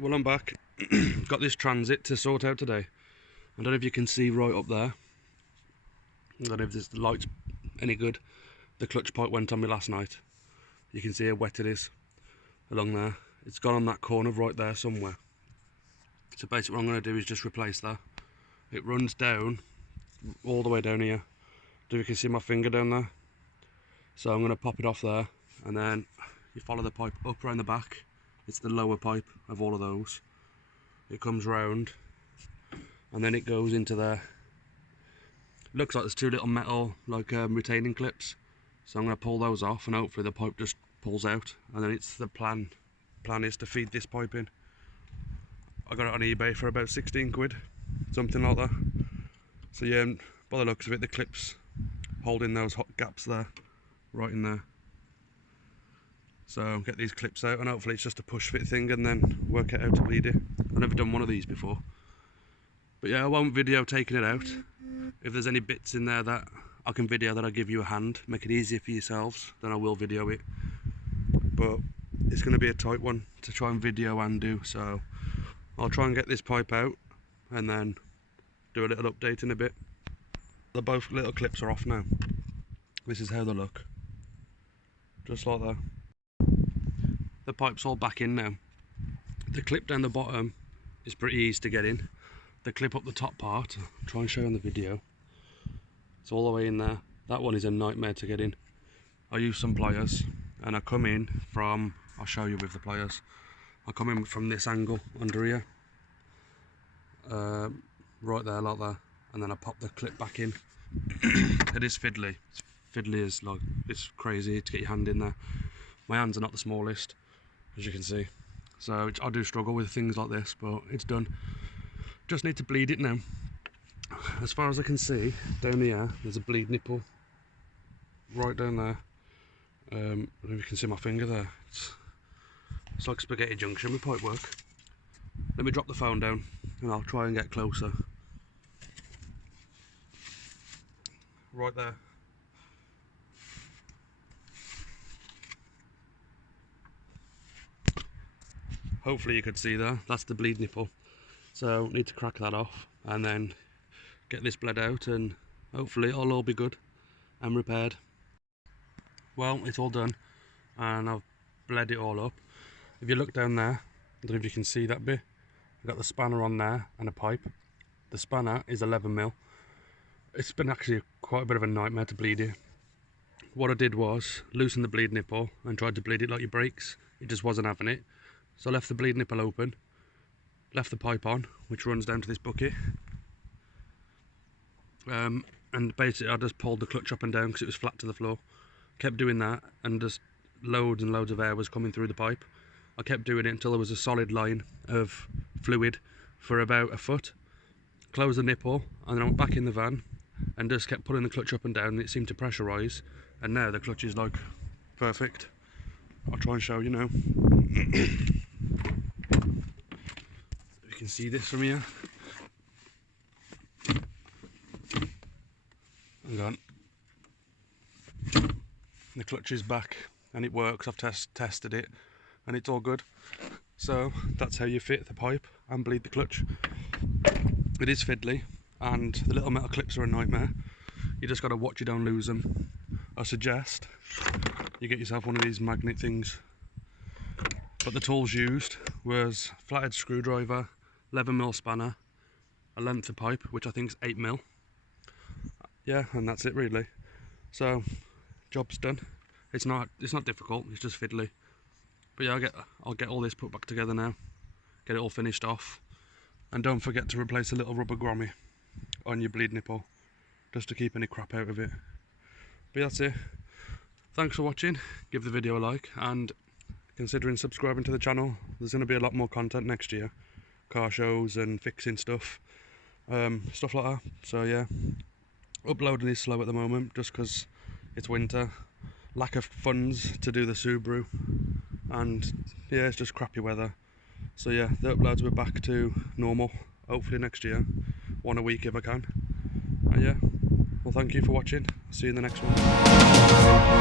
Well, I'm back. Got this transit to sort out today. I don't know if you can see right up there. I don't know if the light's any good. The clutch pipe went on me last night. You can see how wet it is along there. It's gone on that corner right there somewhere. So basically what I'm going to do is just replace that. It runs down, all the way down here. You can see my finger down there. So I'm going to pop it off there, and then you follow the pipe up around the back. It's the lower pipe of all of those. It comes round and then it goes into there. Looks like there's two little metal retaining clips, so I'm going to pull those off and hopefully the pipe just pulls out, and then it's the plan is to feed this pipe in. I got it on eBay for about 16 quid, something like that. So yeah, by the looks of it, the clips holding those hot gaps there, right in there. So get these clips out and hopefully it's just a push fit thing, and then work it out to bleed it. I've never done one of these before. But yeah, I won't video taking it out. If there's any bits in there that I can video that I'll give you a hand, make it easier for yourselves, then I will video it. But it's going to be a tight one to try and video and do, so I'll try and get this pipe out and then do a little update in a bit. The both little clips are off now. This is how they look. Just like that. The pipe's all back in now. The clip down the bottom is pretty easy to get in. The clip up the top part, I'll try and show you on the video. It's all the way in there. That one is a nightmare to get in. I use some pliers and I come in from, I'll show you with the pliers. I come in from this angle under here. Right there like that. And then I pop the clip back in. It is fiddly. It's fiddly as like, it's crazy to get your hand in there. My hands are not the smallest, as you can see. So I do struggle with things like this, but it's done. Just need to bleed it now. As far as I can see, down here, there's a bleed nipple. Right down there. I don't know if you can see my finger there. It's like spaghetti junction with pipe work. Let me drop the phone down and I'll try and get closer. Right there. Hopefully you could see there, that's the bleed nipple. So need to crack that off and then get this bled out, and hopefully it'll all be good and repaired. Well, it's all done and I've bled it all up. If you look down there, I don't know if you can see that bit. I've got the spanner on there and a pipe. The spanner is 11mm. It's been actually quite a bit of a nightmare to bleed it. What I did was loosen the bleed nipple and tried to bleed it like your brakes. It just wasn't having it. So I left the bleed nipple open, left the pipe on, which runs down to this bucket. And basically I just pulled the clutch up and down because it was flat to the floor. Kept doing that and just loads and loads of air was coming through the pipe. I kept doing it until there was a solid line of fluid for about a foot. Closed the nipple and then I went back in the van and just kept pulling the clutch up and down, and it seemed to pressurise, and now the clutch is like perfect. I'll try and show you now. You can see this from here. Hang on. The clutch is back and it works. I've tested it and it's all good. So that's how you fit the pipe and bleed the clutch. It is fiddly and the little metal clips are a nightmare. You just got to watch you don't lose them. I suggest you get yourself one of these magnet things. But the tools used was flathead screwdriver, 11mm spanner, a length of pipe which I think is 8mm. Yeah, and that's it really. So job's done. It's not difficult, it's just fiddly. But yeah, I'll get all this put back together now. Get it all finished off. And don't forget to replace a little rubber grommet on your bleed nipple, just to keep any crap out of it. But that's it. Thanks for watching. Give the video a like, and considering subscribing to the channel. There's going to be a lot more content next year. Car shows and fixing stuff. Stuff like that. So yeah, uploading is slow at the moment just because it's winter. Lack of funds to do the Subaru. And yeah, it's just crappy weather. So yeah, the uploads will be back to normal. Hopefully next year. One a week if I can. And yeah, well thank you for watching. See you in the next one.